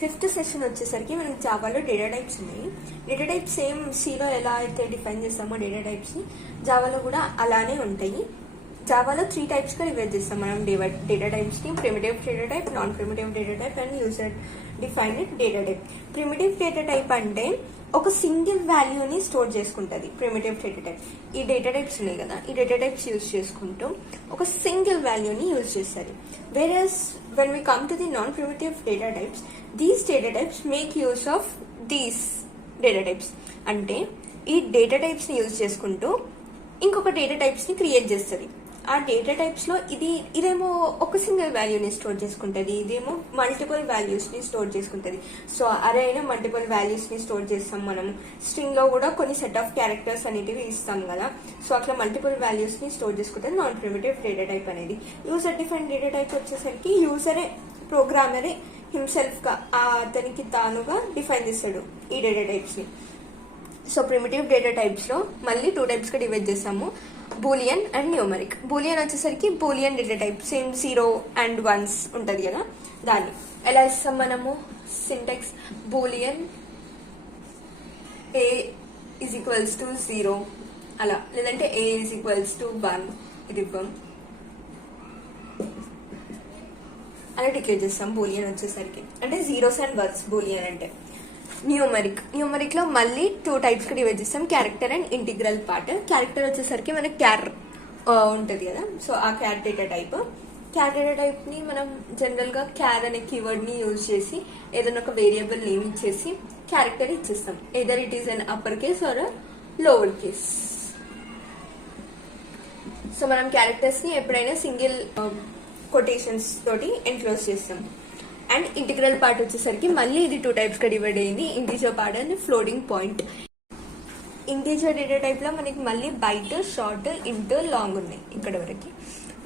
Fifth session వచ్చేసరికి మనకి జావాలో data types ఉన్నాయి. డేటా టైప్స్ సేమ్ సిలో ఎలా అయితే డిఫైన్ చేస్తామో డేటా టైప్స్ని జావాలో కూడా అలానే ఉంటాయి. జావాలో 3 టైప్స్గా డివైడ్ చేస్తాం మనం డేటా టైప్స్ని: primitive data type, non primitive data type and user defined data type. Primitive data type అంటే ఒక సింగిల్ వాల్యూని స్టోర్ చేసుకుంటుంది ప్రిమిటివ్ డేటా టైప్. ఈ డేటా టైప్స్ ఉన్నాయి కదా, ఈ డేటా టైప్స్ యూజ్ చేసుకుంటూ ఒక సింగిల్ వాల్యూని యూజ్ చేస్తారు. Whereas when we come to the non-primitive data types, these data types make use of these data types. అంటే ఈ డేటా టైప్స్ని యూజ్ చేసుకుంటూ ఇంకొక డేటా టైప్స్ని క్రియేట్ చేస్తుంది. ఆ డేటా టైప్స్లో ఇదేమో ఒక సింగిల్ వాల్యూని స్టోర్ చేసుకుంటుంది, ఇదేమో మల్టిపుల్ వాల్యూస్ని స్టోర్ చేసుకుంటుంది. సో అరే అయినా మల్టిపుల్ వాల్యూస్ని స్టోర్ చేస్తాం మనము. స్ట్రింగ్లో కూడా కొన్ని సెట్ ఆఫ్ క్యారెక్టర్స్ అనేటివి ఇస్తాం కదా, సో అట్లా మల్టిపుల్ వాల్యూస్ని స్టోర్ చేసుకుంటుంది నాన్ ప్రిమిటివ్ డేటా టైప్ అనేది. యూజర్ డిఫైన్ డేటా టైప్ వచ్చేసరికి యూజరే, ప్రోగ్రామరే హిమ్సెల్ఫ్గా అతనికి తానుగా డిఫైన్ చేస్తాడు ఈ డేటా టైప్స్ని. సో ప్రిమిటివ్ డేటా టైప్స్లో మళ్ళీ 2 టైప్స్గా డివైడ్ చేస్తాము: బూలియన్ అండ్ న్యూమరిక్. బూలియన్ వచ్చేసరికి Boolean data type, same 0 and 1s ఉంటుంది కదా, దాన్ని ఎలా ఇస్తాం మనము? Syntax Boolean a is equals to 0 అలా, లేదంటే a is equals to 1 ఇది ఇవ్వం అలా డిక్లేర్ చేస్తాం బూలియన్ వచ్చేసరికి. అంటే 0s and 1s బూలియన్ అంటే. న్యూమరిక్ లో మళ్ళీ 2 టైప్స్ కి డివైడ్ చేస్తాం: character and integral part. Character వచ్చేసరికి మనకి క్యార్ ఉంటుంది కదా, సో ఆ క్యార్ డేటా టైప్. క్యార్ డేటా టైప్ ని మనం జనరల్ గా క్యార్ అనే కీవర్డ్ ని యూజ్ చేసి ఏదైనా ఒక వేరియబుల్ నేమ్ ఇచ్చేసి క్యారెక్టర్ ఇచ్చేస్తాం. Either it is in upper case or lower case. So మనం క్యారెక్టర్స్ ని ఎప్పుడైనా సింగిల్ కొటేషన్స్ తోటి ఎన్క్లోజ్ చేస్తాం. అండ్ ఇంటిగ్రల్ పార్ట్ వచ్చేసరికి మళ్ళీ ఇది 2 టైప్స్ గా డివైడ్ అయింది: integer part and floating point. Integer data type లో మనకి మళ్ళీ బైట్, షార్ట్, ఇంట్, లాంగ్ ఉన్నాయి. ఇక్కడ వరకు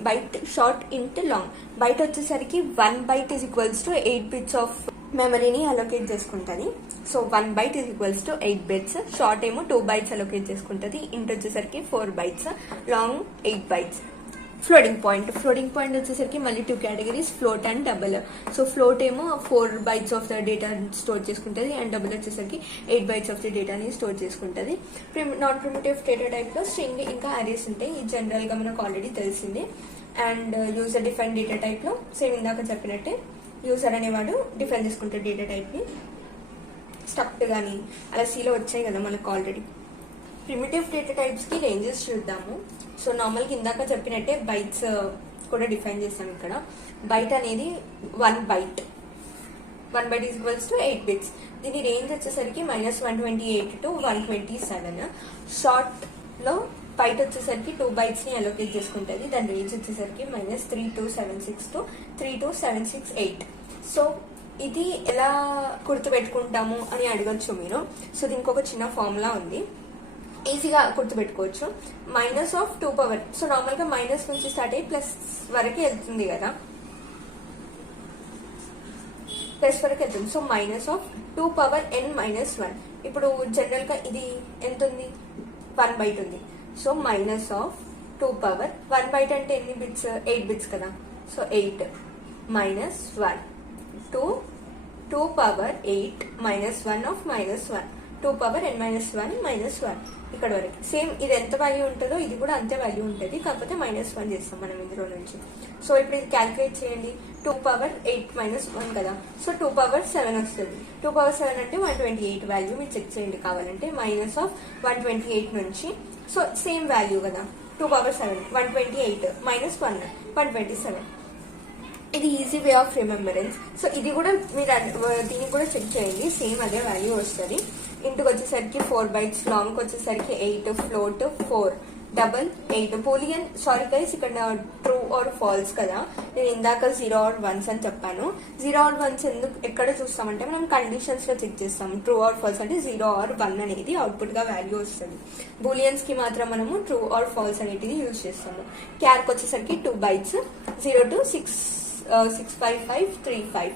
బైట్, షార్ట్, ఇంట్, లాంగ్. బైట్ వచ్చేసరికి 1 byte is equals to 8 bits of మెమరీని అలొకేట్ చేసుకుంటుంది. So 1 byte is equals to 8 bits. Short ఏమో 2 bytes అలొకేట్ చేసుకుంటుంది. ఇంట్ వచ్చేసరికి 4 bytes, long 8 bytes. Floating point వచ్చేసరికి మళ్ళీ 2 categories: float and double. So float ఏమో 4 bytes of the data store చేసుకుంటుంది, అండ్ డబుల్ వచ్చేసరికి 8 bytes ఆఫ్ ద డేటాని స్టోర్ చేసుకుంటుంది. నాన్ ప్రిమిటివ్ డేటా టైప్ లో స్ట్రింగ్ ఇంకా అరేస్ ఉంటాయి. ఇది జనరల్ గా మనకు ఆల్రెడీ తెలిసిందే. And user define data type లో సేమ్ ఇందాక చెప్పినట్టే యూజర్ అనేవాడు డిఫైన్ చేసుకుంటాడు డేటా టైప్ ని. స్ట్రక్ట్ కానీ అలా సీలో వచ్చాయి కదా మనకు ఆల్రెడీ. ప్రిమిటివ్ డేటా టైప్స్ కి రేంజెస్ చూద్దాము. సో నార్మల్గా ఇందాక చెప్పినట్టే బైట్స్ కూడా డిఫైన్ చేస్తాం ఇక్కడ. బైట్ అనేది 1 byte is equals to 8 bits. దీని రేంజ్ వచ్చేసరికి -128 to 127. షార్ట్ లో బైట్ వచ్చేసరికి 2 bytes ని అలొకేట్ చేసుకుంటుంది. దాని రేంజ్ వచ్చేసరికి -3276 to 32768. సో ఇది ఎలా గుర్తుపెట్టుకుంటాము అని అడగచ్చు మీరు. సో దీనికి ఒక చిన్న ఫార్ములా ఉంది, ఈజీగా గుర్తుపెట్టుకోవచ్చు. -2 సో నార్మల్ గా మైనస్ నుంచి స్టార్ట్ అయ్యి ప్లస్ వరకు వెళ్తుంది కదా, ప్లస్ వరకు వెళ్తుంది. So -2n-1. ఇప్పుడు జనరల్ గా ఇది ఎంత ఉంది? 1 byte ఉంది. సో -2 1 byte అంటే ఎన్ని బిట్స్? 8 bits కదా. సో 8 - 1 2 power 8 -1 of -1 2n-1 ఇక్కడ వరకు సేమ్. ఇది ఎంత వాల్యూ ఉంటుందో ఇది కూడా అంతే వాల్యూ ఉంటుంది, కాకపోతే -1 చేస్తాం మనం ఇందులో నుంచి. సో ఇప్పుడు ఇది క్యాల్కులేట్ చేయండి. 2 8 - 1 కదా, సో 2 7 వస్తుంది. 2 7 అంటే 128 వాల్యూ. మీరు చెక్ చేయండి కావాలంటే. -128 నుంచి, సో సేమ్ వాల్యూ కదా, 2 7 128 -1 127. ఇది easy way of remembrance. So ఇది కూడా మీరు దీన్ని కూడా చెక్ చేయండి, సేమ్ అదే వాల్యూ వస్తుంది. ఇంటికి వచ్చేసరికి 4 bytes, లాంగ్ వచ్చేసరికి 8, float 4, double 8. Boolean, sorry guys, ఇక్కడ ట్రూ ఆర్ ఫాల్స్ కదా. నేను ఇందాక 0 or 1s అని చెప్పాను. 0 or 1s ఎక్కడ చూస్తామంటే మనం కండిషన్స్ లో చెక్ చేస్తాం. ట్రూ ఆర్ ఫాల్స్ అంటే 0 or 1 అనేది అవుట్పుట్ గా వాల్యూ వస్తుంది. బూలియన్స్ కి మాత్రం మనము ట్రూ ఆర్ ఫాల్స్ అనేది యూజ్ చేస్తాము. క్యార్కి వచ్చేసరికి 2 bytes 0 to 65535.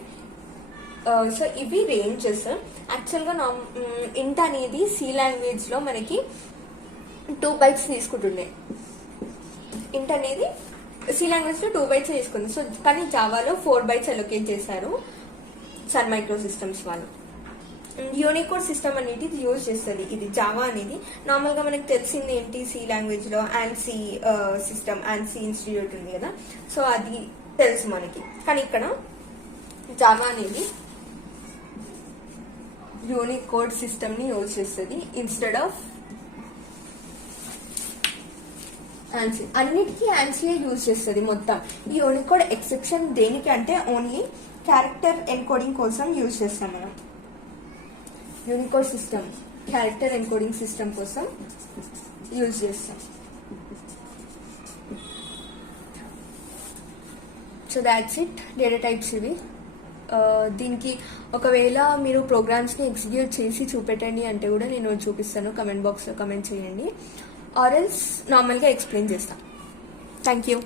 సో ఇవి రేంజెస్. యాక్చువల్గా ఇంట్ అనేది సి లాంగ్వేజ్ లో మనకి 2 bytes తీసుకుంటుండే. ఇంట్ అనేది సి లాంగ్వేజ్ లో 2 bytes తీసుకుంది. సో కానీ జావాలో 4 bytes అలొకేట్ చేశారు. సన్ మైక్రో సిస్టమ్స్ వాళ్ళు. యూనికోడ్ సిస్టమ్ అనేది యూజ్ చేస్తుంది. ఇది జావా అనేది నార్మల్ గా మనకు తెలిసింది ఏంటి, సి లాంగ్వేజ్ లో ఆన్సీ సిస్టమ్, ఆన్సీ ఇన్స్టిట్యూట్ ఉంది కదా, సో అది తెలుసు మనకి. కానీ ఇక్కడ జావా అనేది యూనికోడ్ సిస్టమ్ ని యూజ్ చేస్తుంది ఇన్స్టెడ్ ఆఫ్ ఆన్సీ. అన్నిటికీ ఆన్సీయే యూజ్ చేస్తుంది మొత్తం. ఈ యూనికోడ్ ఎక్సెప్షన్ దేనికి అంటే ఓన్లీ క్యారెక్టర్ ఎన్కోడింగ్ కోసం యూజ్ చేస్తాం మనం. Unicode system character encoding system కోసం యూజ్ చేస్తాం. So that's it. Data types ఇవి. దీనికి ఒకవేళ మీరు ప్రోగ్రామ్స్ని ఎగ్జిక్యూట్ చేసి చూపెట్టండి అంటే కూడా నేను చూపిస్తాను. కమెంట్ బాక్స్లో కమెంట్ చేయండి, ఆర్ ఎల్స్ నార్మల్గా ఎక్స్ప్లెయిన్ చేస్తాను. Thank you.